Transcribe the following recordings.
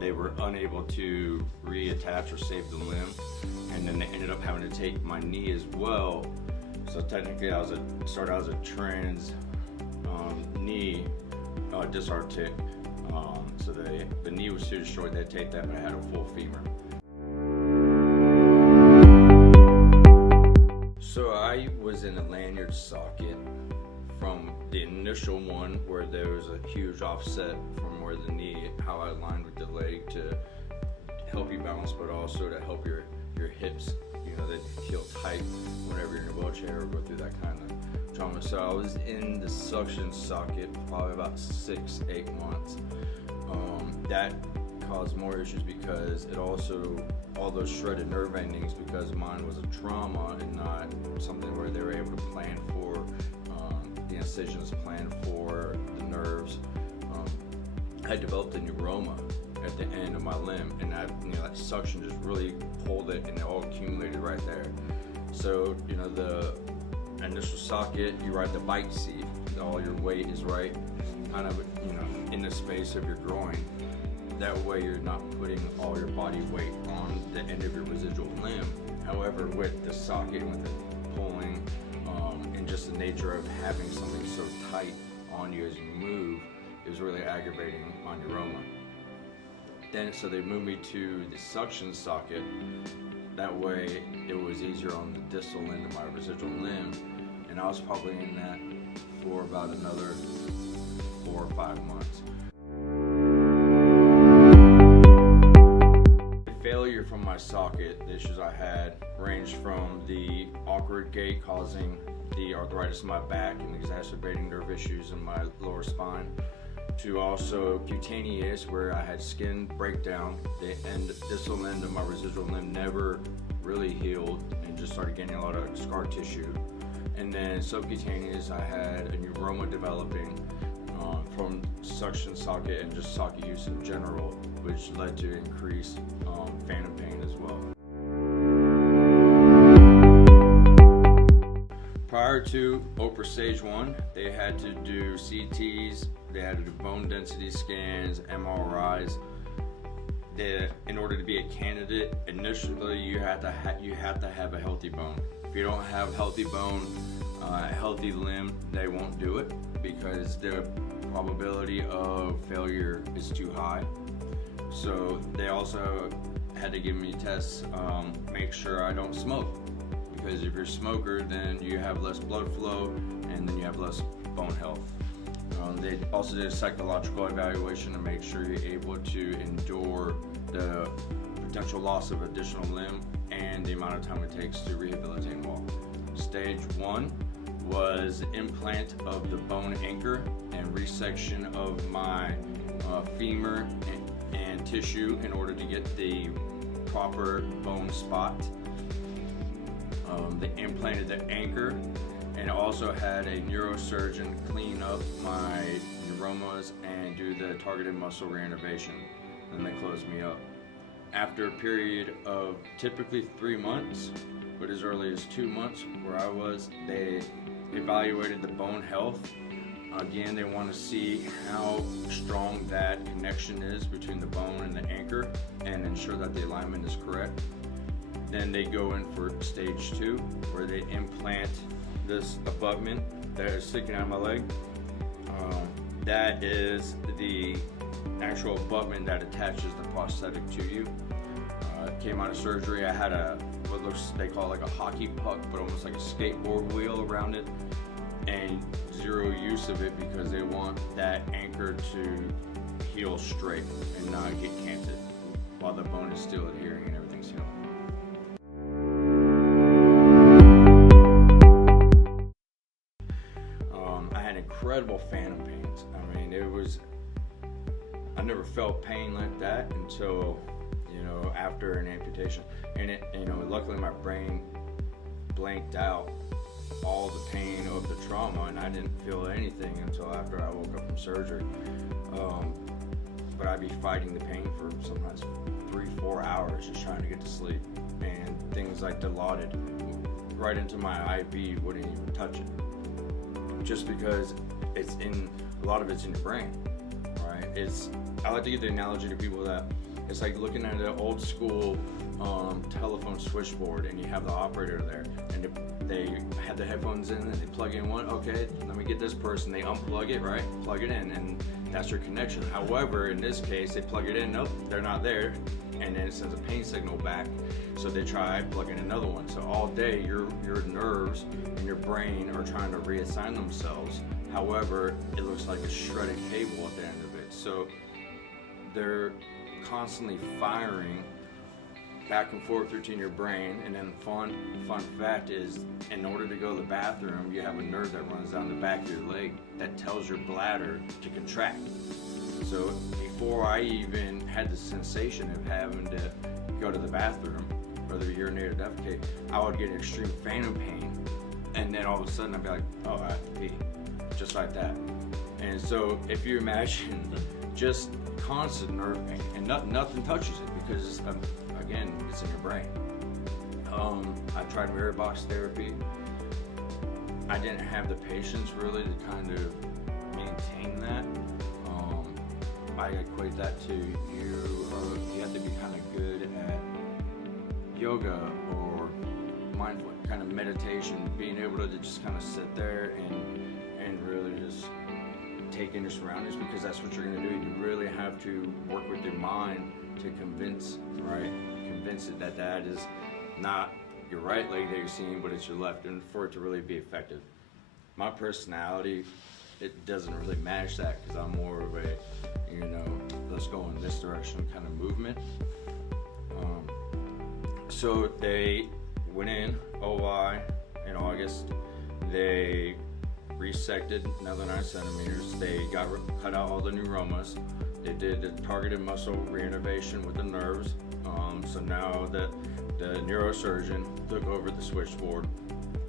they were unable to reattach or save the limb, and then they ended up having to take my knee as well. So technically, I started out as a trans knee dysartic. So the knee was too destroyed. They'd take that, but I had a full femur. So I was in a lanyard socket from the initial one where there was a huge offset from where the knee, how I aligned with the leg to help you balance, but also to help your hips, they feel tight whenever you're in a wheelchair or go through that kind of trauma. So I was in the suction socket probably about 6-8 months. That caused more issues because it also, all those shredded nerve endings, because mine was a trauma and not something where they were able to plan for the incisions, plan for the nerves. I developed a neuroma at the end of my limb, and that suction just really pulled it, and it all accumulated right there. So the initial socket, you ride the bike seat, all your weight is right kind of in the space of your groin. That way you're not putting all your body weight on the end of your residual limb. However, with the socket, with the pulling, and just the nature of having something so tight on you as you move, it was really aggravating my neuroma. So they moved me to the suction socket. That way it was easier on the distal end of my residual limb, and I was probably in that for about another 4 or 5 months. Failure from my socket, the issues I had ranged from the awkward gait causing the arthritis in my back and exacerbating nerve issues in my lower spine, to also cutaneous, where I had skin breakdown. The distal end of my residual limb never really healed and just started getting a lot of scar tissue. And then subcutaneous, I had a neuroma developing from suction socket and just socket use in general, which led to increased phantom pain as well. Prior to Oprah stage 1, they had to do CTs, they had to do bone density scans, MRIs. In order to be a candidate, initially you have to have a healthy bone. If you don't have healthy bone, a healthy limb, they won't do it because the probability of failure is too high. So they also had to give me tests, make sure I don't smoke, because if you're a smoker, then you have less blood flow and then you have less bone health. They also did a psychological evaluation to make sure you're able to endure the potential loss of additional limb and the amount of time it takes to rehabilitate and walk. Stage 1 was implant of the bone anchor and resection of my femur and tissue in order to get the proper bone spot. They implanted the anchor and also had a neurosurgeon clean up my neuromas and do the targeted muscle reinnervation, and they closed me up. After a period of typically 3 months, but as early as 2 months where I was, they evaluated the bone health. Again, they want to see how strong that connection is between the bone and the anchor and ensure that the alignment is correct. Then they go in for stage 2, where they implant this abutment that is sticking out of my leg. That is the actual abutment that attaches the prosthetic to you. Came out of surgery, I had what they call like a hockey puck, but almost like a skateboard wheel around it, and zero use of it because they want that anchor to heal straight and not get canted while the bone is still adhering and everything's healing. I had incredible phantom pains. I mean, I never felt pain like that until, after an amputation. And luckily my brain blanked out all the pain of the trauma, and I didn't feel anything until after I woke up from surgery. But I'd be fighting the pain for sometimes 3-4 hours just trying to get to sleep, and things like Dilaudid right into my IV wouldn't even touch it, just because a lot of it's in your brain, right? I like to give the analogy to people that It's like looking at an old school telephone switchboard, and you have the operator there, and they have the headphones in, and they plug in one. Okay, let me get this person. They unplug it, right? Plug it in, and that's your connection. However, in this case, they plug it in. Nope, they're not there, and then it sends a pain signal back. So they try plugging another one. So all day, your nerves and your brain are trying to reassign themselves. However, it looks like a shredded cable at the end of it. So they're constantly firing back and forth between your brain. And then fun fact is, in order to go to the bathroom, you have a nerve that runs down the back of your leg that tells your bladder to contract. So before I even had the sensation of having to go to the bathroom, whether urinate or defecate, I would get extreme phantom pain, and then all of a sudden I'd be like, oh, I have to pee, just like that. And so if you imagine just constant nerve pain, and nothing touches it, because again, it's in your brain. I tried mirror box therapy. I didn't have the patience really to kind of maintain that. I equate that to you have to be kind of good at yoga or mindful kind of meditation, being able to just kind of sit there and really just take in your surroundings, because that's what you're going to do. You really have to work with your mind to convince it that is not your right leg that you're seeing, but it's your left, and for it to really be effective. My personality, it doesn't really match that, because I'm more of a, let's go in this direction kind of movement. So they went in OI in August. They resected another 9 centimeters. They cut out all the neuromas. They did the targeted muscle reinnervation with the nerves. So now the neurosurgeon took over the switchboard,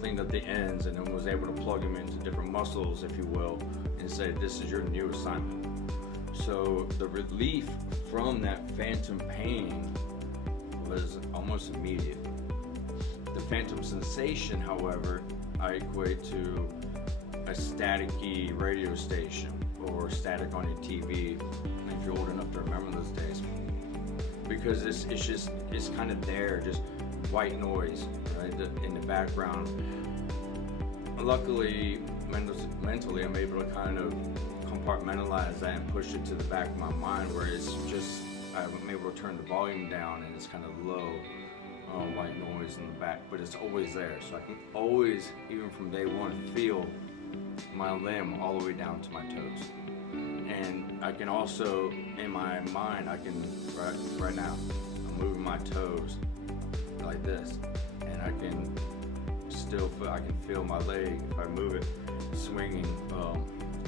cleaned up the ends, and then was able to plug them into different muscles, if you will, and say, this is your new assignment. So the relief from that phantom pain was almost immediate. The phantom sensation, however, I equate to a staticky radio station or static on your TV, if you're old enough to remember those days. Because it's kind of there, just white noise, right, in the background. Luckily, mentally, I'm able to kind of compartmentalize that and push it to the back of my mind, where it's just, I'm able to turn the volume down and it's kind of low white noise in the back, but it's always there. So I can always, even from day one, feel my limb all the way down to my toes. And I can also, in my mind, right now, I'm moving my toes like this, and I can feel my leg, if I move it, swinging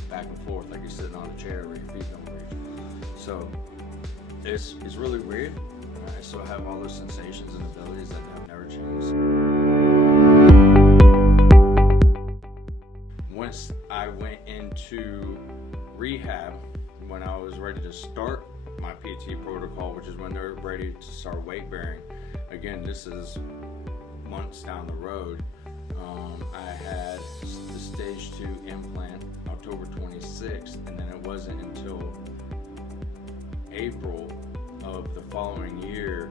back and forth like you're sitting on a chair where your feet don't reach. So it's really weird. I still have all those sensations and abilities that have never changed. Once I went into rehab, when I was ready to start my PT protocol, which is when they're ready to start weight bearing. Again, this is months down the road. I had the stage 2 implant October 26th, and then it wasn't until April of the following year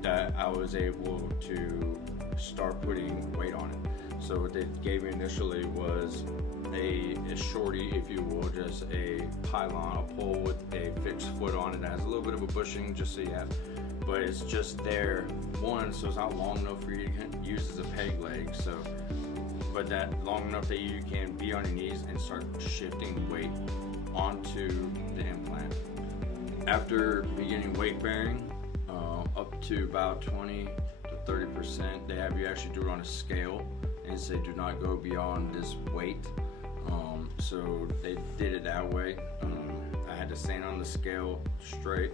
that I was able to start putting weight on it. So what they gave me initially was a shorty, if you will, just a pylon, a pole with a fixed foot on it that has a little bit of a bushing, just so you have, but it's just there, one, so it's not long enough for you to use as a peg leg, so, but that long enough that you can be on your knees and start shifting weight onto the implant. After beginning weight bearing, up to about 20 to 30%, they have you actually do it on a scale and say do not go beyond this weight. So they did it that way. I had to stand on the scale straight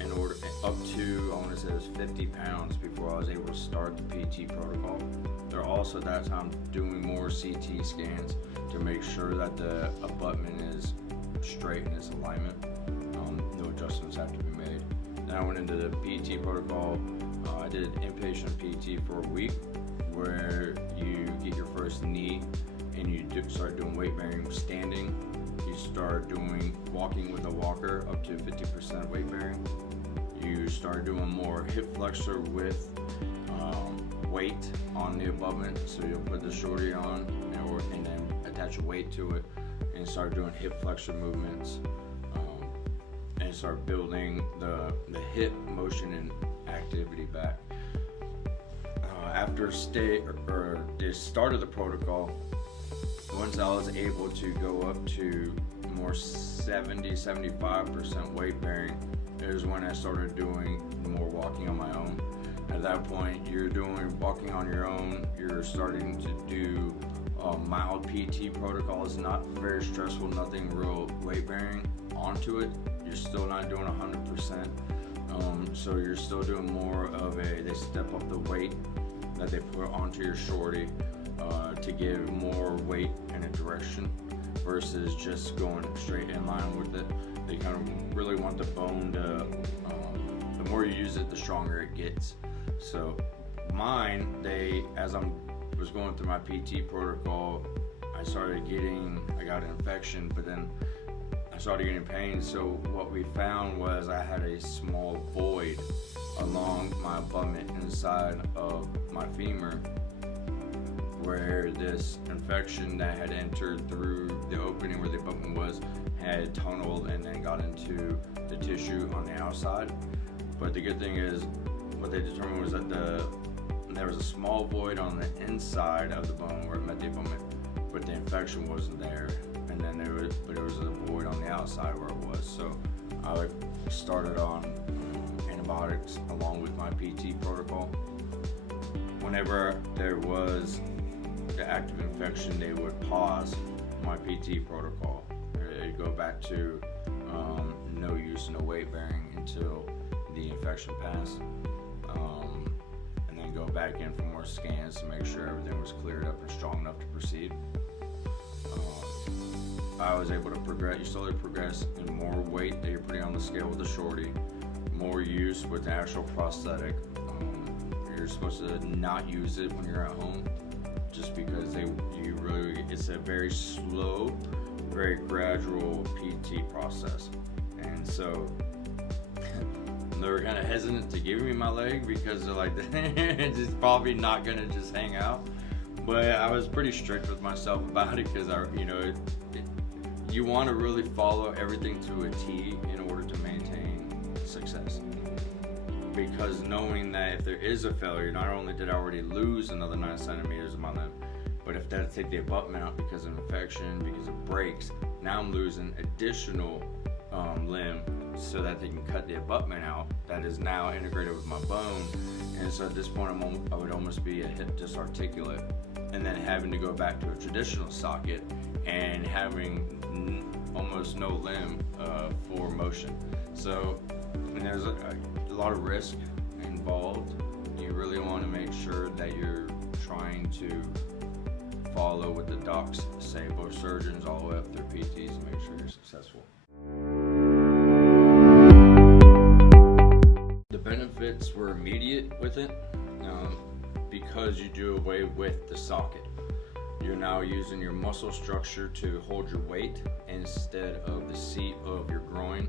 in order up to, I want to say it was 50 pounds before I was able to start the PT protocol. They're also at that time doing more CT scans to make sure that the abutment is straight in its alignment. No adjustments have to be made. Then I went into the PT protocol. I did inpatient PT for a week, where you get your first knee and you start doing weight bearing standing. You start doing walking with a walker up to 50% weight bearing. You start doing more hip flexor with weight on the abutment. So you'll put the shorty on and then attach a weight to it and start doing hip flexor movements, and start building the hip motion and activity back. After the start of the protocol, once I was able to go up to more 70-75% weight bearing, is when I started doing more walking on my own. At that point, you're doing walking on your own, you're starting to do mild PT protocols, not very stressful, nothing real weight bearing onto it. You're still not doing 100%, so you're still doing more of they step up the weight that they put onto your shorty to give more weight in a direction versus just going straight in line with it. They kind of really want the bone to, the more you use it, the stronger it gets. So mine, as I was going through my PT protocol, I got an infection, but then I started getting pain. So what we found was I had a small void along my abutment inside of my femur, where this infection that had entered through the opening where the abutment was had tunneled and then got into the tissue on the outside. But the good thing is, what they determined was that there was a small void on the inside of the bone where it met the abutment, but the infection wasn't there. And then there was a void on the outside where it was. So I started on antibiotics along with my PT protocol. Whenever there was the active infection, they would pause my PT protocol. They'd go back to no use, no weight bearing until the infection passed, and then go back in for more scans to make sure everything was cleared up and strong enough to proceed. I was able to progress. You slowly progress in more weight that you're putting on the scale with the shorty, more use with the actual prosthetic. You're supposed to not use it when you're at home, just because it's a very slow, very gradual PT process. And so they were kind of hesitant to give me my leg because they're like, it's probably not gonna just hang out. But I was pretty strict with myself about it because you want to really follow everything to a T in order to maintain success. Because knowing that if there is a failure, not only did I already lose another 9 centimeters of my limb, but if that take the abutment out because of infection, because of breaks, now I'm losing additional limb so that they can cut the abutment out that is now integrated with my bone. And so at this point I would almost be a hip disarticulate, and then having to go back to a traditional socket and having almost no limb for motion. So there's a lot of risk involved. You really want to make sure that you're trying to follow what the docs say, both surgeons all the way up through PTs, to make sure you're successful. The benefits were immediate with it because you do away with the socket. You're now using your muscle structure to hold your weight instead of the seat of your groin.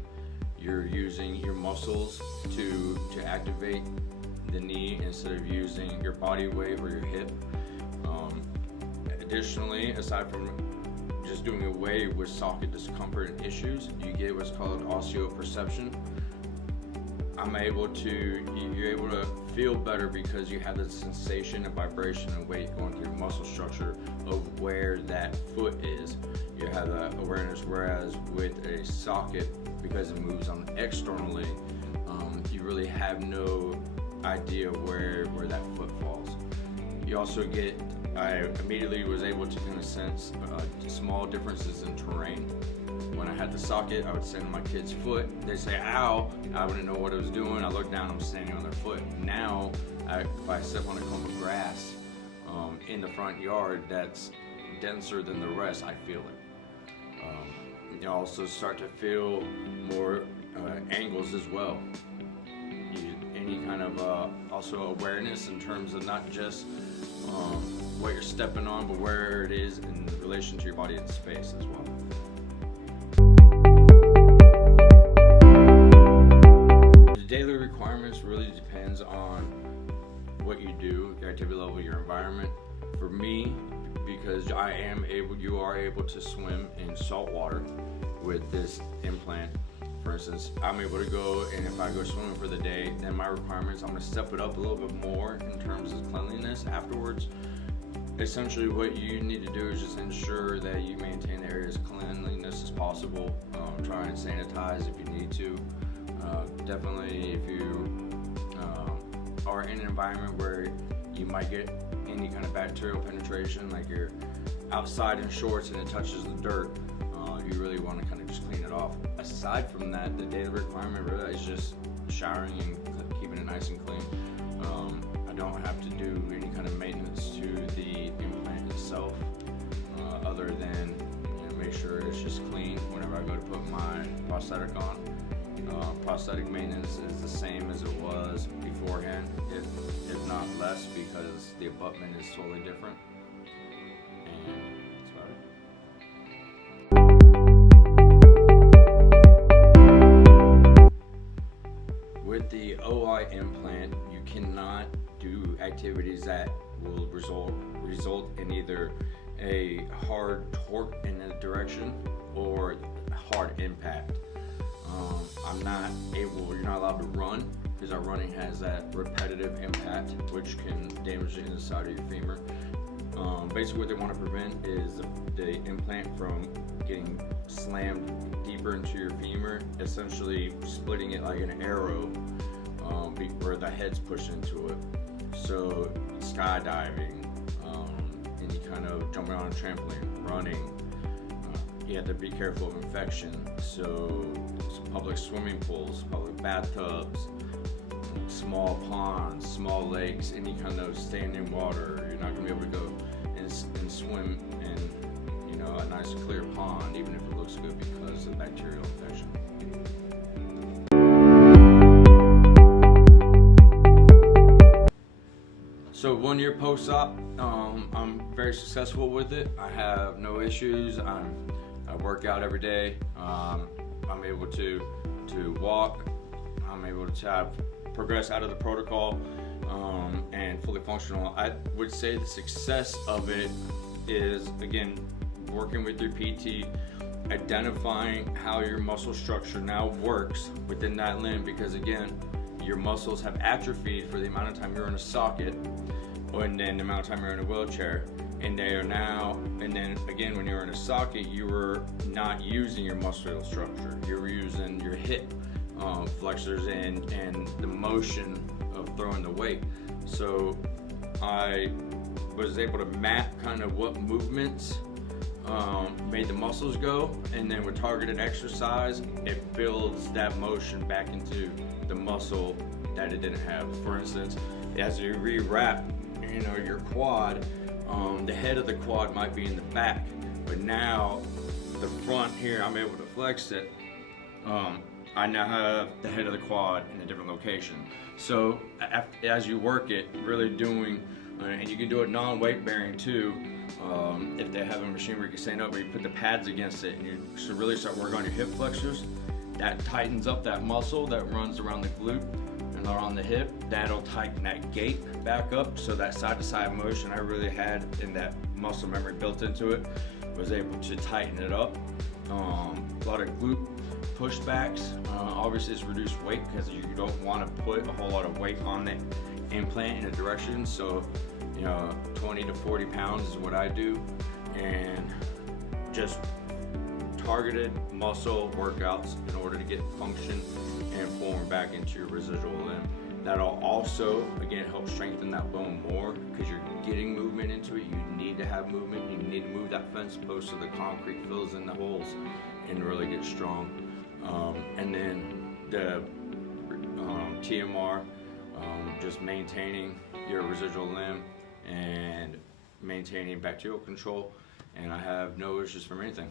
You're using your muscles to activate the knee instead of using your body weight or your hip. Additionally, aside from just doing away with socket discomfort and issues, you get what's called osseoperception. You're able to feel better because you have the sensation of vibration and weight going through your muscle structure of where that foot is. You have that awareness, whereas with a socket, because it moves on externally, you really have no idea where that foot falls. You also I immediately was able to kind of sense small differences in terrain. When I had the socket, I would stand on my kid's foot. They'd say, ow, I wouldn't know what I was doing. I looked down, I'm standing on their foot. Now, if I step on a clump of grass in the front yard that's denser than the rest, I feel it. You also start to feel more angles as well. Any kind of also awareness in terms of not just what you're stepping on, but where it is in relation to your body in space as well. The daily requirements what you do, your activity level, your environment. For me, because you are able to swim in salt water with this implant. For instance, I'm able to go, and if I go swimming for the day, then my requirements, I'm going to step it up a little bit more in terms of cleanliness afterwards. Essentially, what you need to do is just ensure that you maintain the area as cleanliness as possible. Try and sanitize if you need to. Definitely, if you are in an environment where you might get any kind of bacterial penetration, like you're outside in shorts and it touches the dirt, you really want to kind of just clean it off. Aside from that, the daily requirement really is just showering and keeping it nice and clean. I don't have to do any kind of maintenance to the implant itself, other than make sure it's just clean whenever I go to put my prosthetic on. Prosthetic maintenance is the same as it was beforehand, if not less, because the abutment is totally different. And that's about it. With the OI implant, you cannot do activities that will result in either a hard torque in a direction or hard impact. You're not allowed to run, because our running has that repetitive impact, which can damage the inside of your femur. Basically what they want to prevent is the implant from getting slammed deeper into your femur, essentially splitting it like an arrow, where the head's pushed into it. So skydiving, any kind of jumping on a trampoline, running, you have to be careful of infection. So public swimming pools, public bathtubs, small ponds, small lakes, any kind of standing water, you're not going to be able to go and swim in a nice clear pond, even if it looks good, because of bacterial infection. So 1 year post-op, I'm very successful with it. I have no issues. I work out every day. I'm able to walk. I'm able to progress out of the protocol and fully functional. I would say the success of it is, again, working with your PT, identifying how your muscle structure now works within that limb, because again, your muscles have atrophied for the amount of time you're in a socket, and then the amount of time you're in a wheelchair. And then again, when you're in a socket, you were not using your muscular structure. You were using your hip flexors and the motion of throwing the weight. So I was able to map kind of what movements made the muscles go, and then with targeted exercise, it builds that motion back into the muscle that it didn't have. For instance, as you rewrap, your quad, the head of the quad might be in the back, but now the front here, I'm able to flex it. I now have the head of the quad in a different location. So as you work it, really doing, and you can do it non-weight bearing too. If they have a machine where you can stand up, where you put the pads against it, and you should really start working on your hip flexors. That tightens up that muscle that runs around the glute and around the hip. That'll tighten that gait back up, so that side-to-side motion I really had in that muscle memory built into it was able to tighten it up. A lot of glute pushbacks. Obviously, it's reduced weight because you don't want to put a whole lot of weight on the implant in a direction. So, 20 to 40 pounds is what I do, and just targeted muscle workouts in order to get function and form back into your residual limb. That'll also, again, help strengthen that bone more, because you're getting movement into it. You need to have movement. You need to move that fence post so the concrete fills in the holes and really get strong. And then the TMR, just maintaining your residual limb and maintaining bacterial control, and I have no issues from anything.